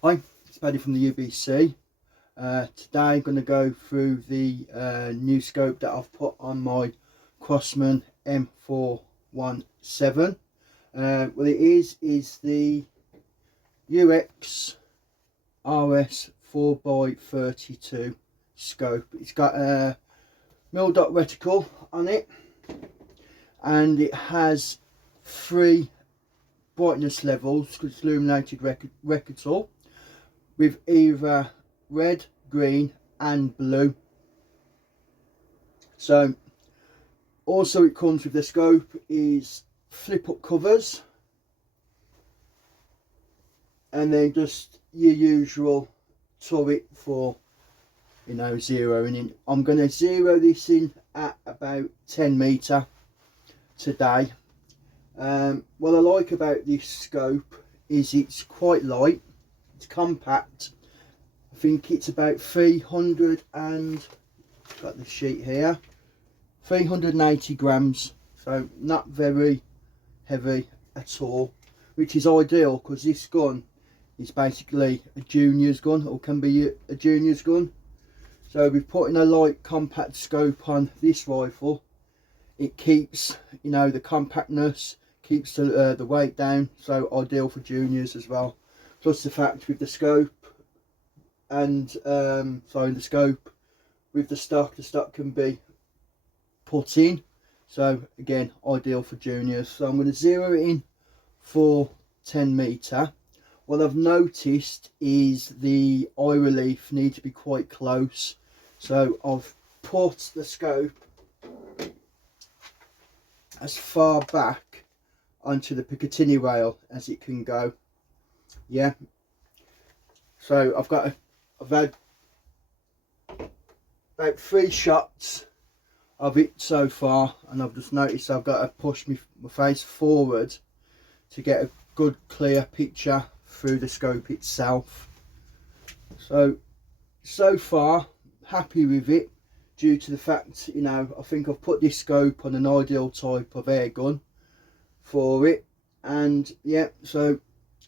Hi, it's Paddy from the UBC. Today I'm going to go through the new scope that I've put on my Crosman M417. What it is the UX RS 4x32 scope. It's got a mil dot reticle on it, and it has three brightness levels because it's illuminated reticle with either red, green and blue. So also it comes with the scope is flip up covers, and then just your usual turret for zeroing in. I'm going to zero this in at about 10 meter today. What I like about this scope is it's quite light, it's compact. I think it's about 300 and got the sheet here, 380 grams, so not very heavy at all, which is ideal because this gun is basically a junior's gun, or can be a junior's gun. So with putting a light compact scope on this rifle, it keeps the compactness, keeps the weight down, so ideal for juniors as well. Plus the fact with the scope and the scope with the stock can be put in, so again ideal for juniors. So I'm going to zero it in for 10 meter. What I've noticed is the eye relief needs to be quite close, so I've put the scope as far back onto the Picatinny rail as it can go. Yeah, so I've had about 3 shots of it so far, and I've just noticed I've got to push my face forward to get a good clear picture through the scope itself. So far happy with it, due to the fact I think I've put this scope on an ideal type of air gun for it. And yeah, so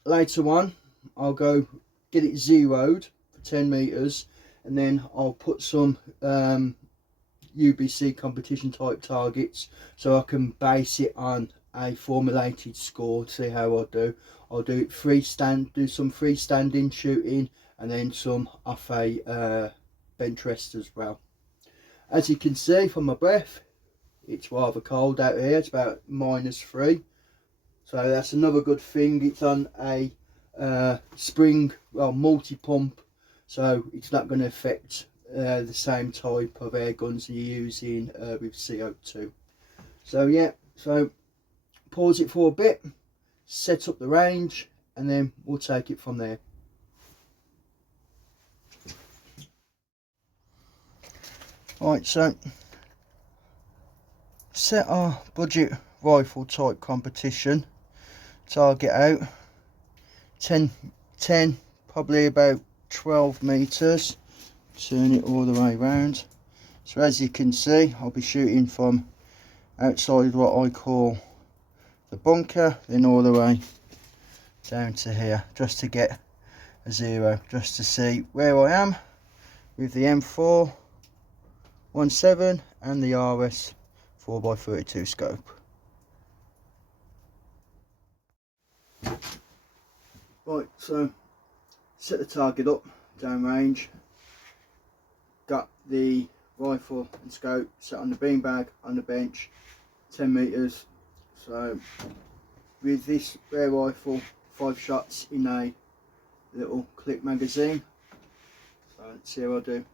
later on I'll go get it zeroed for 10 meters, and then I'll put some UBC competition type targets so I can base it on a formulated score to see how I do. I'll do it do some freestanding shooting, and then some off a bench rest as well. As you can see from my breath, it's rather cold out here. It's about -3, so that's another good thing. It's on a spring, well, multi-pump, so it's not going to affect the same type of air guns you're using with CO2. So yeah, so pause it for a bit, set up the range, and then we'll take it from there. Right, so set our budget rifle type competition target out 10, probably about 12 meters. Turn it all the way around. So as you can see, I'll be shooting from outside what I call the bunker, then all the way down to here, just to get a zero, just to see where I am with the M417 and the RS 4x32 scope. Right, so set the target up downrange, got the rifle and scope set on the beanbag on the bench, 10 meters. So with this rare rifle, 5 shots in a little clip magazine. So let's see how I do.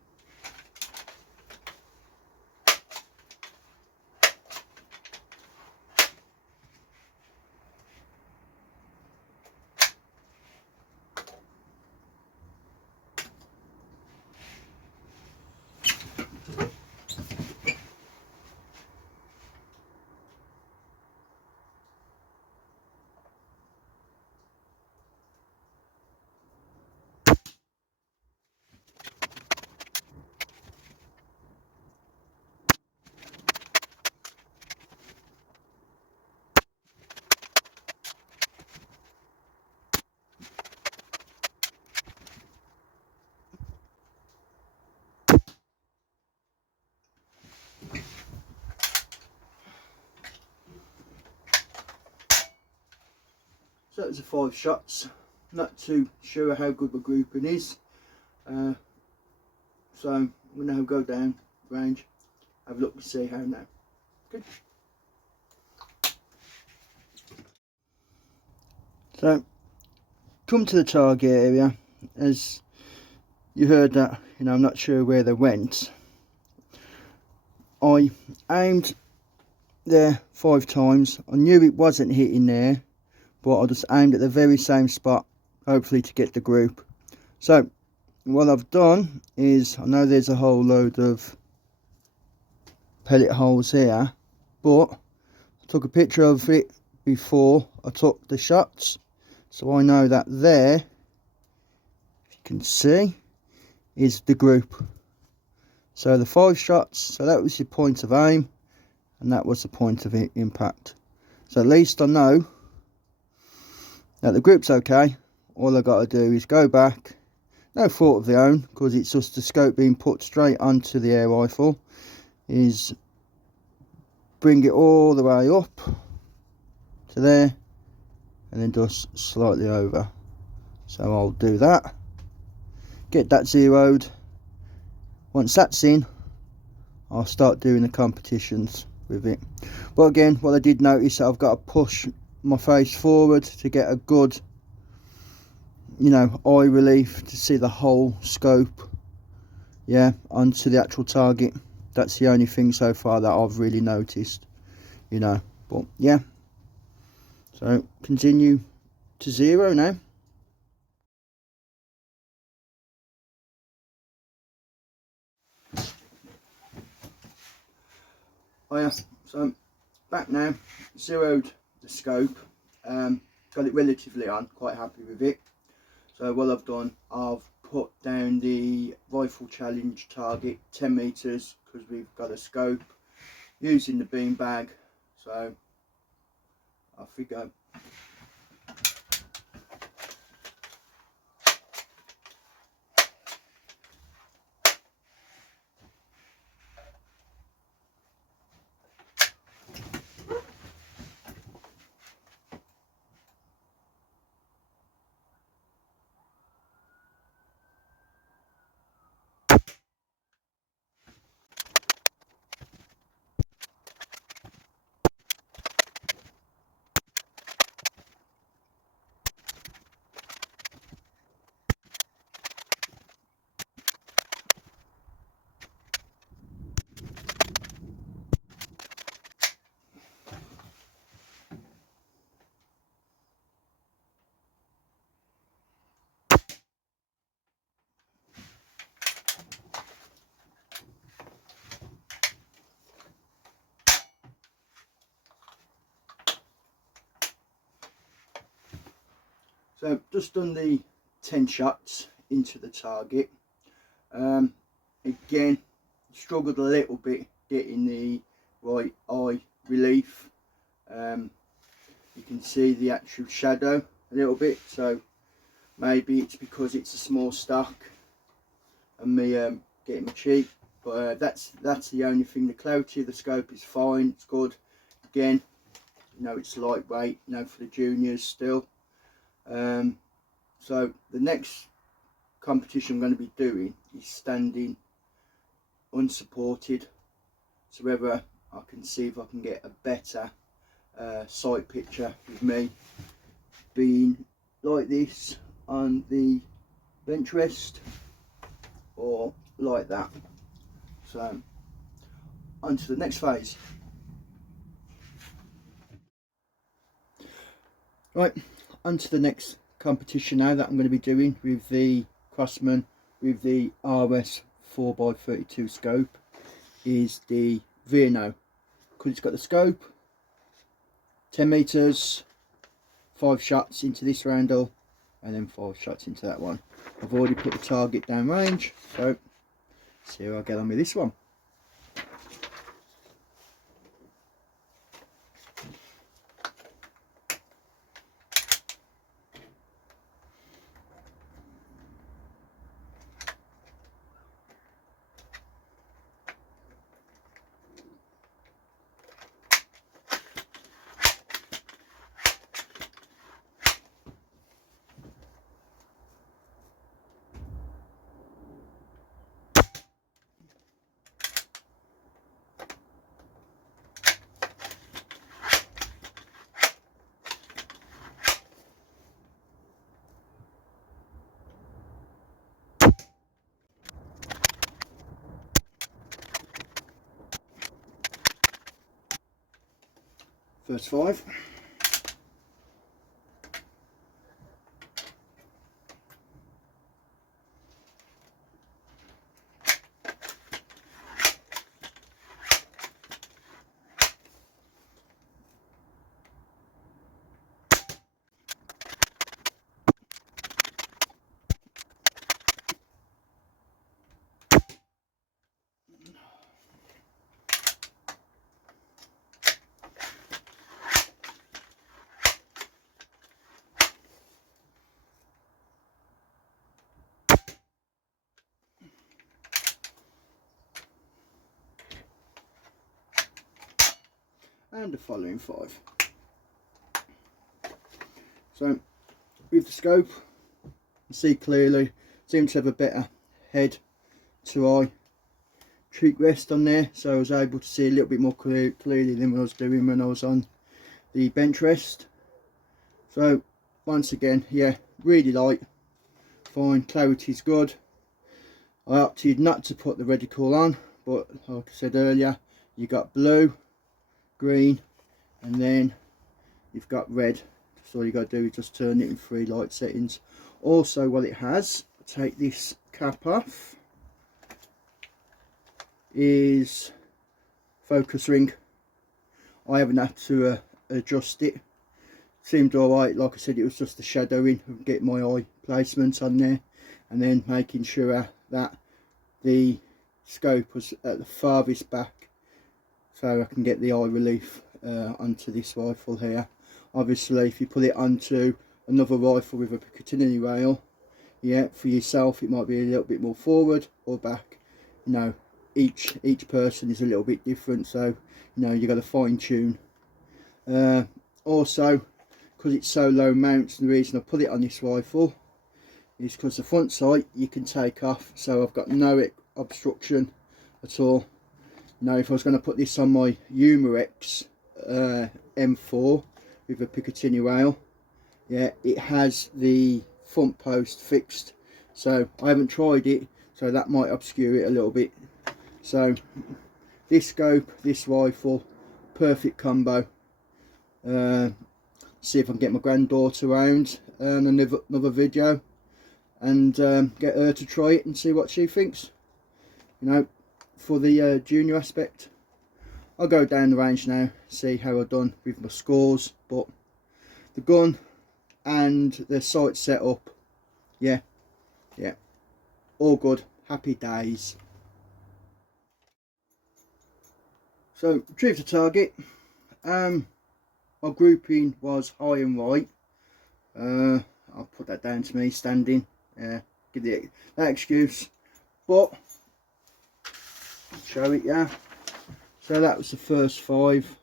So that's the 5 shots. Not too sure how good the grouping is. So I'm going to now go down range, have a look and see how now. Good. So come to the target area. As you heard that, I'm not sure where they went. I aimed there 5 times. I knew it wasn't hitting there, but I just aimed at the very same spot, hopefully to get the group. So what I've done is, I know there's a whole load of pellet holes here, but I took a picture of it before I took the shots, so I know that there, if you can see, is the group. So the 5 shots, so that was your point of aim, and that was the point of impact. So at least I know that the group's okay. All I got to do is go back, no fault of their own, because it's just the scope being put straight onto the air rifle, is bring it all the way up to there and then just slightly over. So I'll do that, get that zeroed. Once that's in, I'll start doing the competitions with it. But again, what I did notice, that I've got to push my face forward to get a good, eye relief to see the whole scope, onto the actual target. That's the only thing so far that I've really noticed, but yeah. So continue to zero now. Oh yeah, so I'm back now, zeroed the scope, got it relatively on, quite happy with it. So what I've done, I've put down the rifle challenge target 10 meters, because we've got a scope, using the bean bag. So off we go. So just done the 10 shots into the target. Again, struggled a little bit getting the right eye relief. You can see the actual shadow a little bit, so maybe it's because it's a small stock and me getting my cheek. But that's the only thing. The clarity of the scope is fine, it's good. Again, it's lightweight, for the juniors still. So the next competition I'm going to be doing is standing unsupported, so whether I can see if I can get a better sight picture with me being like this on the bench rest, or like that. So on to the next phase. Right, on to the next competition now that I'm going to be doing with the Crosman with the RS 4x32 scope, is the Vino, because it's got the scope, 10 meters, 5 shots into this roundel and then 5 shots into that one. I've already put the target down range, so see how I get on with this one. First 5. And the following 5. So with the scope, you see clearly, seems to have a better head to eye treat rest on there, so I was able to see a little bit more clearly than what I was doing when I was on the bench rest. So once again, yeah, really light, fine, clarity's good. I opted not to put the reticle on, but like I said earlier, you got blue, green, and then you've got red. So all you got to do is just turn it in 3 light settings. Also, what it has, take this cap off, is focus ring. I haven't had to adjust it. Seemed alright. Like I said, it was just the shadowing of getting my eye placement on there, and then making sure that the scope was at the farthest back, so I can get the eye relief onto this rifle here. Obviously, if you put it onto another rifle with a Picatinny rail, yeah, for yourself it might be a little bit more forward or back. You know, each person is a little bit different, so you know, you got to fine tune. Also, because it's so low mount, the reason I put it on this rifle is because the front sight you can take off, so I've got no obstruction at all. Now, if I was going to put this on my Umarex M4 with a Picatinny rail, yeah, it has the front post fixed, so I haven't tried it, so that might obscure it a little bit. So this scope, this rifle, perfect combo. See if I can get my granddaughter around on another video and get her to try it and see what she thinks. You know, for the junior aspect, I'll go down the range now, see how I've done with my scores, but the gun and the sight setup, yeah, all good, happy days. So, retrieve the target. My grouping was high and right. I'll put that down to me standing. Give it that excuse, but I'll show it, yeah. So that was the first 5,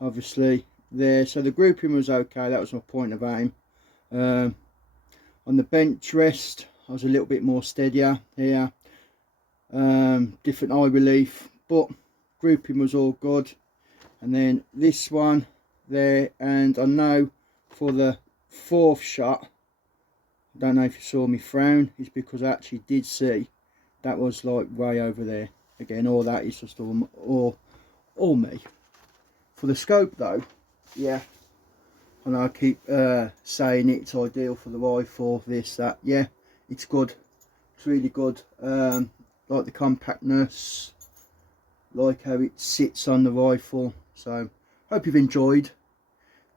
obviously there. So the grouping was okay. That was my point of aim. On the bench rest, I was a little bit more steadier here. Different eye relief, but grouping was all good. And then this one there, and I know for the 4th shot, I don't know if you saw me frown, it's because I actually did see that was like way over there. Again, all that is just all me. For the scope though, yeah, I know I keep saying it's ideal for the rifle, this, that, yeah, it's good, it's really good. Like the compactness, like how it sits on the rifle. So hope you've enjoyed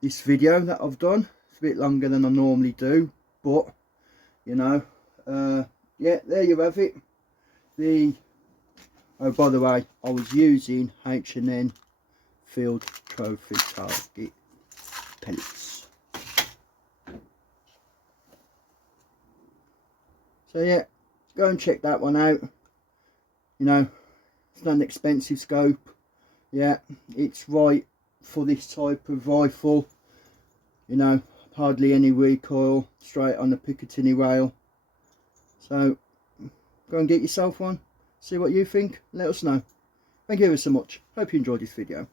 this video that I've done. It's a bit longer than I normally do, but you know, yeah, there you have it. Oh, by the way, I was using H&N Field Trophy Target pellets. So yeah, go and check that one out. You know, it's not an expensive scope. Yeah, it's right for this type of rifle. You know, hardly any recoil, straight on the Picatinny rail. So go and get yourself one, see what you think, let us know. Thank you ever so much. Hope you enjoyed this video.